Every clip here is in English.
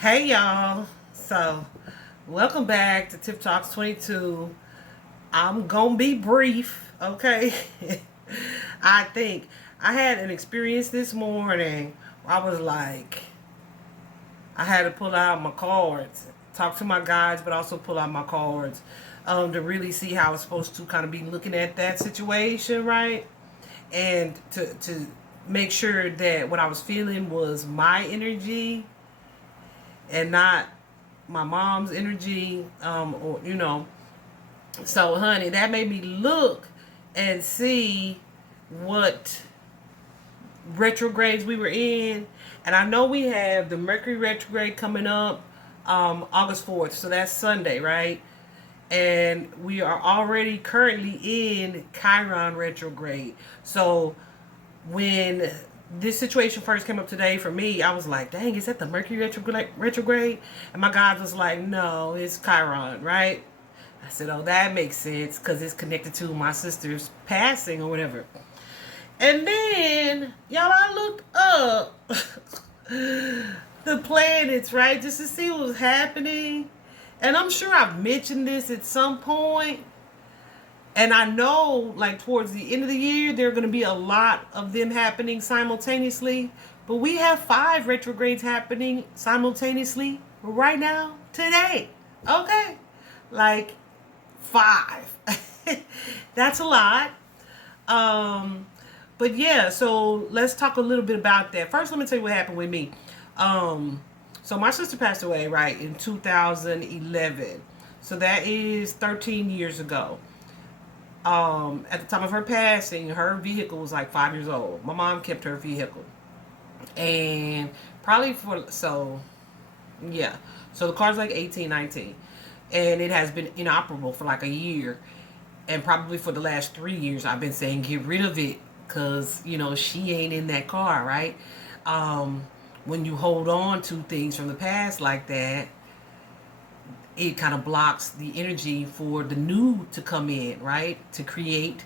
Hey y'all. So, welcome back to Tiff Talks 22. I'm going to be brief, okay? I think I had an experience this morning where I was like, I had to pull out my cards, talk to my guides, but also pull out my cards to really see how I was supposed to kind of be looking at that situation, right? And to make sure that what I was feeling was my energy and not my mom's energy, or. So, honey, that made me look and see what retrogrades we were in. And I know we have the Mercury retrograde coming up August 4th. So that's Sunday, right? And we are already currently in Chiron retrograde. So when this situation first came up today for me, I was like, dang, is that the Mercury retrograde? And my guide was like, no, it's Chiron, right? I said, oh, that makes sense because it's connected to my sister's passing or whatever. And then, y'all, I looked up the planets, right, just to see what was happening. And I'm sure I've mentioned this at some point. And I know, like, towards the end of the year, there are going to be a lot of them happening simultaneously. But we have 5 retrogrades happening simultaneously right now, today. Okay? Like, 5. That's a lot. Um, but yeah, so let's talk a little bit about that. First, let me tell you what happened with me. So my sister passed away, right, in 2011. So that is 13 years ago. At the time of her passing, her vehicle was like 5 years old. My mom kept her vehicle. And probably yeah. So the car's like 18, 19. And it has been inoperable for like a year. And probably for the last 3 years, I've been saying, get rid of it. Because, she ain't in that car, right? When you hold on to things from the past like that, it kind of blocks the energy for the new to come in, right? To create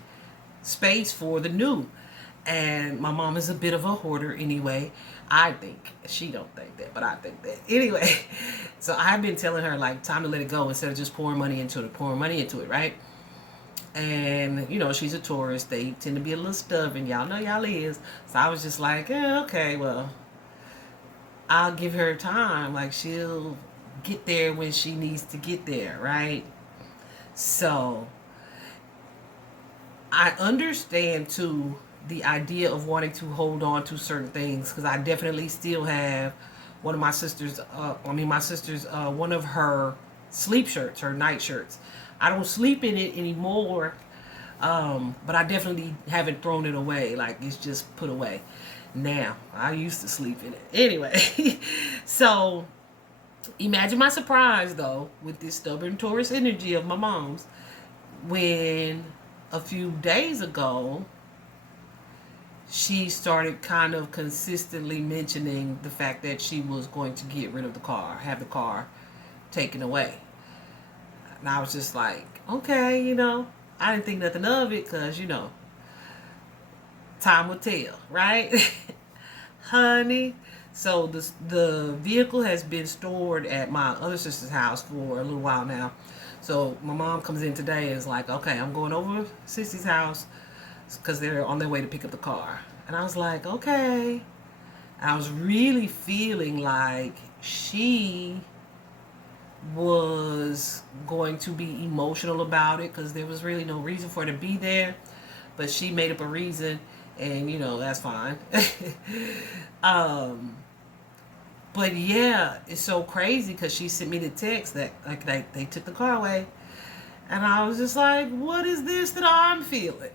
space for the new. And my mom is a bit of a hoarder anyway. I think. She don't think that, but I think that. Anyway, so I've been telling her, like, time to let it go instead of just pouring money into it, right? And, she's a Taurus. They tend to be a little stubborn. Y'all know y'all is. So I was just like, okay, well, I'll give her time. Like, she'll get there when she needs to get there, right? So I understand too the idea of wanting to hold on to certain things because I definitely still have one of my sister's. One of her sleep shirts, her night shirts. I don't sleep in it anymore, but I definitely haven't thrown it away. Like, it's just put away. Now I used to sleep in it anyway. So imagine my surprise though with this stubborn Taurus energy of my mom's when a few days ago she started kind of consistently mentioning the fact that she was going to get rid of the car, have the car taken away. And I was just like, okay, I didn't think nothing of it because, time will tell, right? Honey. So the vehicle has been stored at my other sister's house for a little while now. So my mom comes in today and is like, okay, I'm going over Sissy's house because they're on their way to pick up the car. And I was like, okay. And I was really feeling like she was going to be emotional about it because there was really no reason for her to be there. But she made up a reason, and that's fine. But yeah, it's so crazy because she sent me the text that like they took the car away. And I was just like, what is this that I'm feeling?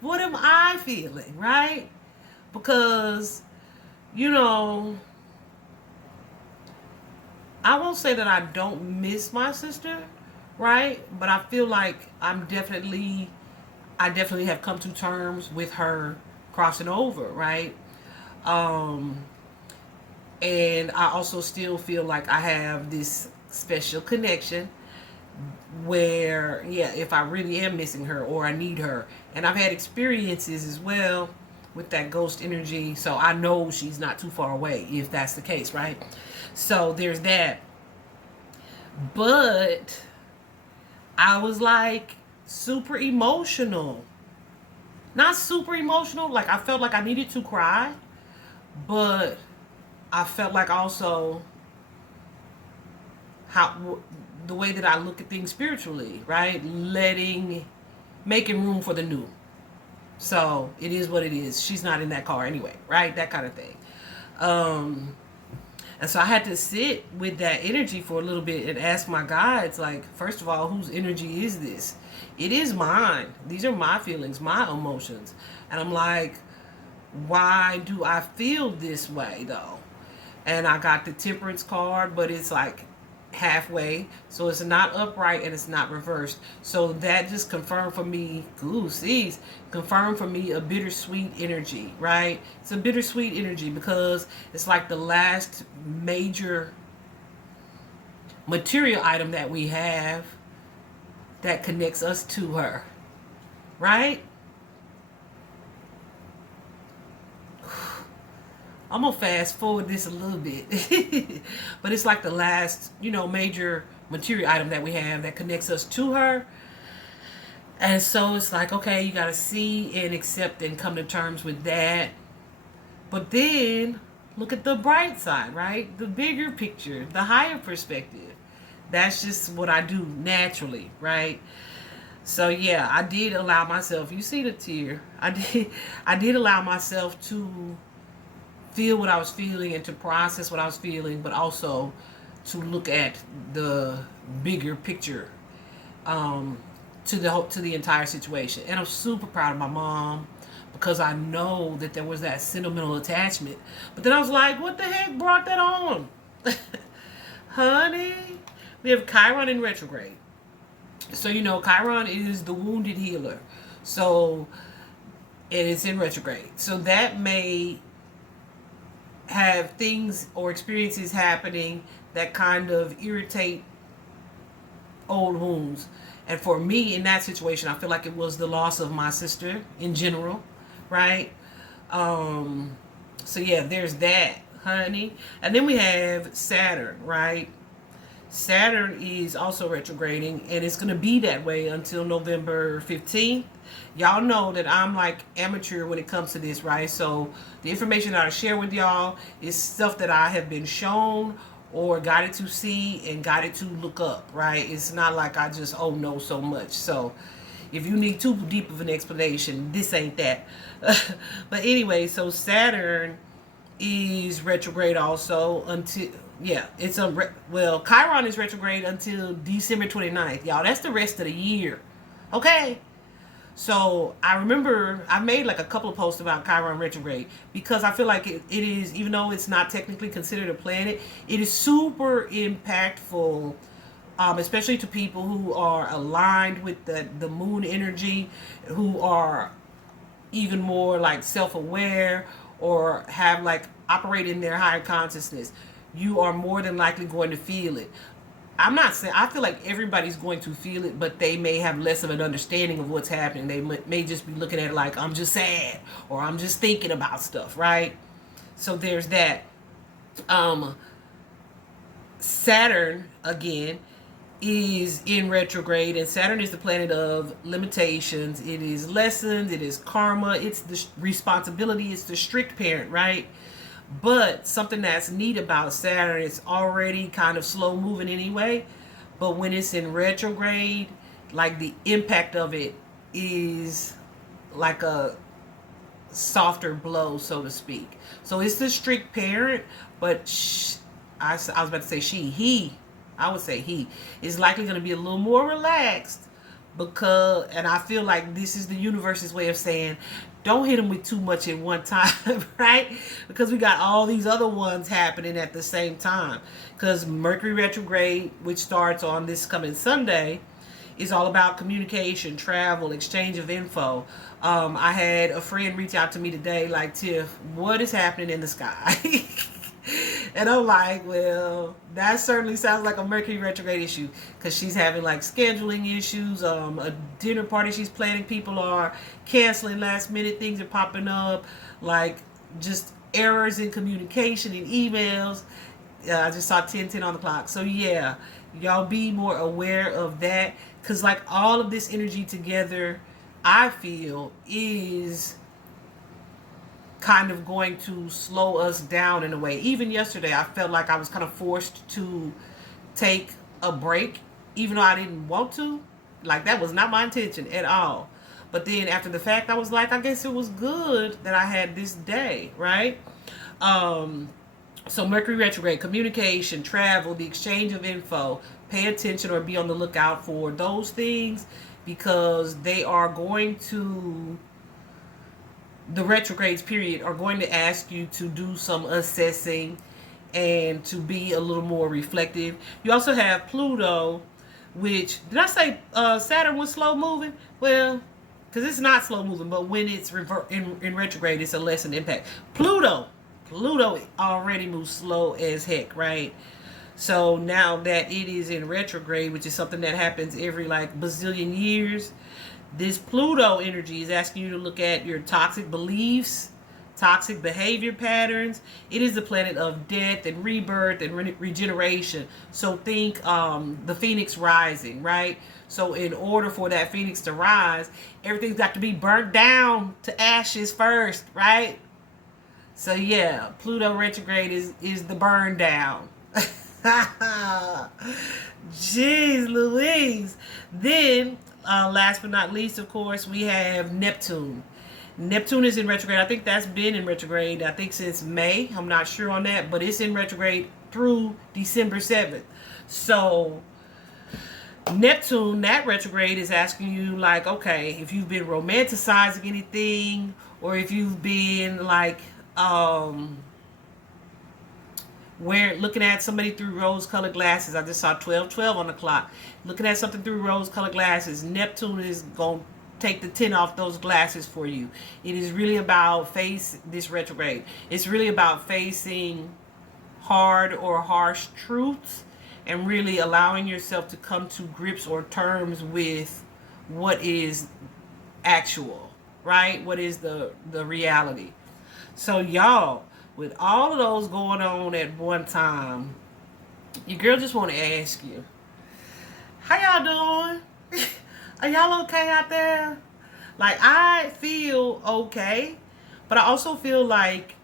What am I feeling, right? Because, I won't say that I don't miss my sister, right? But I feel like I definitely have come to terms with her crossing over, right? Um, and I also still feel like I have this special connection where, yeah, if I really am missing her or I need her. And I've had experiences as well with that ghost energy. So I know she's not too far away if that's the case, right? So there's that. But I was like super emotional. Not super emotional. Like I felt like I needed to cry. But I felt like also how the way that I look at things spiritually, right? Making room for the new. So it is what it is. She's not in that car anyway, right? That kind of thing. And so I had to sit with that energy for a little bit and ask my guides, like, first of all, whose energy is this? It is mine. These are my feelings, my emotions. And I'm like, why do I feel this way though? And I got the temperance card, but it's like halfway, so it's not upright and it's not reversed. So that just confirmed for me, confirmed for me a bittersweet energy, right? It's a bittersweet energy because it's like the last major material item that we have that connects us to her, right? I'm gonna fast forward this a little bit. But it's like the last, major material item that we have that connects us to her. And so it's like, okay, you gotta see and accept and come to terms with that. But then look at the bright side, right? The bigger picture, the higher perspective. That's just what I do naturally, right? So yeah, I did allow myself, you see the tear, I did allow myself to feel what I was feeling and to process what I was feeling, but also to look at the bigger picture, to the entire situation. And I'm super proud of my mom because I know that there was that sentimental attachment. But then I was like, what the heck brought that on? Honey, we have Chiron in retrograde. So Chiron is the wounded healer. So and it's in retrograde. So that may have things or experiences happening that kind of irritate old wounds. And for me in that situation, I feel like it was the loss of my sister in general, right? So yeah, there's that, honey. And then we have Saturn, right? Saturn is also retrograding, and it's going to be that way until November 15th. Y'all know that I'm like amateur when it comes to this, right? So the information that I share with y'all is stuff that I have been shown or guided to see and guided to look up, right? It's not like I just know so much. So if you need too deep of an explanation, this ain't that. But anyway, so Saturn is retrograde also until, Chiron is retrograde until December 29th, y'all. That's the rest of the year. Okay? So I remember I made like a couple of posts about Chiron retrograde because I feel like it is, even though it's not technically considered a planet, it is super impactful, especially to people who are aligned with the moon energy, who are even more like self-aware or have like operate in their higher consciousness. You are more than likely going to feel it. I'm not saying, I feel like everybody's going to feel it, but they may have less of an understanding of what's happening. They may just be looking at it like, I'm just sad, or I'm just thinking about stuff, right? So there's that. Saturn, again, is in retrograde, and Saturn is the planet of limitations. It is lessons, it is karma, it's the responsibility, it's the strict parent, right? But something that's neat about Saturn, it's already kind of slow moving anyway, but when it's in retrograde, like the impact of it is like a softer blow, so to speak. So it's the strict parent, but I was about to say he is likely going to be a little more relaxed because, and I feel like this is the universe's way of saying, don't hit them with too much at one time, right? Because we got all these other ones happening at the same time. Because Mercury retrograde, which starts on this coming Sunday, is all about communication, travel, exchange of info. I had a friend reach out to me today like, Tiff, what is happening in the sky? And I'm like, well, that certainly sounds like a Mercury retrograde issue because she's having like scheduling issues. A dinner party she's planning, people are canceling last minute. Things are popping up, like just errors in communication and emails. I just saw 10:10 on the clock. So yeah, y'all be more aware of that because like all of this energy together, I feel is kind of going to slow us down in a way. Even yesterday, I felt like I was kind of forced to take a break, even though I didn't want to. Like, that was not my intention at all. But then after the fact, I was like, I guess it was good that I had this day, right? So Mercury retrograde, communication, travel, the exchange of info, pay attention or be on the lookout for those things because they are going to, the retrogrades period are going to ask you to do some assessing and to be a little more reflective. You also have Pluto, which, did I say Saturn was slow moving? Well, because it's not slow moving, but when it's in retrograde, it's a lessened impact. Pluto already moves slow as heck, right? So now that it is in retrograde, which is something that happens every like bazillion years, this Pluto energy is asking you to look at your toxic beliefs, toxic behavior patterns. It is the planet of death and rebirth and regeneration. So think the phoenix rising, right? So in order for that phoenix to rise, everything's got to be burnt down to ashes first, right? So yeah, Pluto retrograde is the burn down. Jeez Louise. Then, last but not least, of course, we have Neptune. Neptune is in retrograde. I think that's been in retrograde, I think since May. I'm not sure on that, but it's in retrograde through December 7th. So Neptune, that retrograde is asking you like, okay, if you've been romanticizing anything or if you've been like looking at somebody through rose-colored glasses. I just saw 12:12 on the clock. Looking at something through rose-colored glasses. Neptune is going to take the tint off those glasses for you. It is really about this retrograde. It's really about facing hard or harsh truths and really allowing yourself to come to grips or terms with what is actual, right? What is the reality. So y'all, with all of those going on at one time, your girl just want to ask you, how y'all doing? Are y'all okay out there? Like, I feel okay, but I also feel like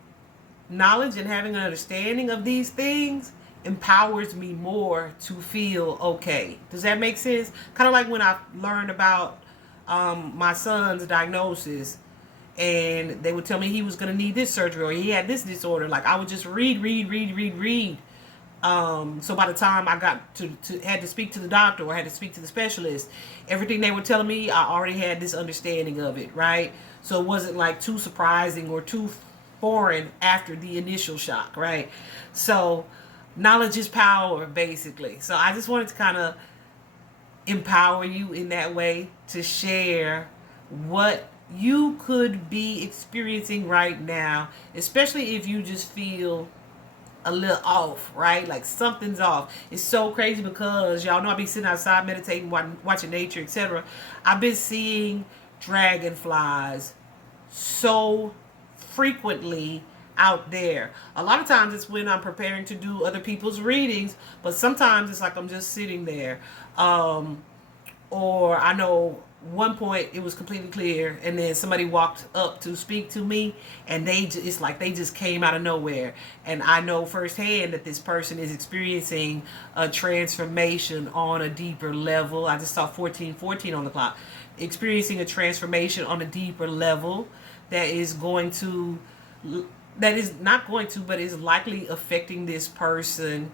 knowledge and having an understanding of these things empowers me more to feel okay. Does that make sense? Kind of like when I learned about my son's diagnosis, and they would tell me he was going to need this surgery or he had this disorder. Like, I would just read. So by the time I got to had to speak to the doctor or had to speak to the specialist, everything they were telling me, I already had this understanding of it, right? So it wasn't like too surprising or too foreign after the initial shock, right? So knowledge is power, basically. So I just wanted to kind of empower you in that way to share what you could be experiencing right now, especially if you just feel a little off, right? Like something's off. It's so crazy because y'all know I be sitting outside meditating, watching nature, etc. I've been seeing dragonflies so frequently out there. A lot of times it's when I'm preparing to do other people's readings, but sometimes it's like I'm just sitting there. Or I know one point it was completely clear, and then somebody walked up to speak to me, and it's like they just came out of nowhere, and I know firsthand that this person is experiencing a transformation on a deeper level. I just saw 14:14 on the clock, experiencing a transformation on a deeper level that is not going to, but is likely affecting this person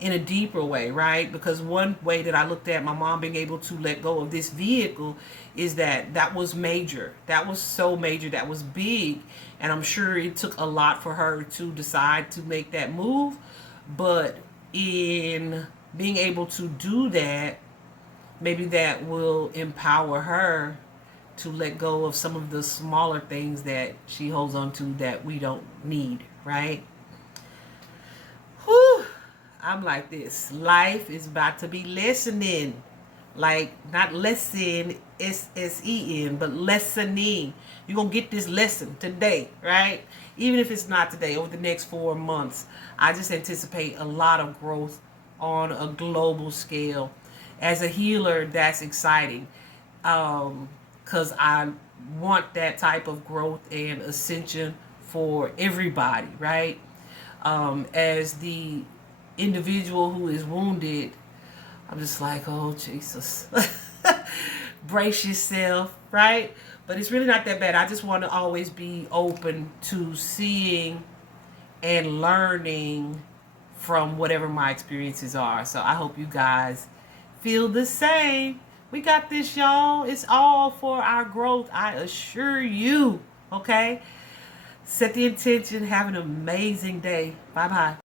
in a deeper way, right? Because one way that I looked at my mom being able to let go of this vehicle is that was major. That was so major. That was big. And I'm sure it took a lot for her to decide to make that move. But in being able to do that, maybe that will empower her to let go of some of the smaller things that she holds on to that we don't need, right? I'm like this. Life is about to be lessening. Like, not lesson, S-S-E-N, but lessening. You're going to get this lesson today, right? Even if it's not today, over the next 4 months. I just anticipate a lot of growth on a global scale. As a healer, that's exciting. Because I want that type of growth and ascension for everybody, right? As the individual who is wounded, I'm just like, oh, Jesus. Brace yourself, right? But it's really not that bad. I just want to always be open to seeing and learning from whatever my experiences are. So I hope you guys feel the same. We got this, y'all. It's all for our growth, I assure you. Okay? Set the intention. Have an amazing day. Bye-bye.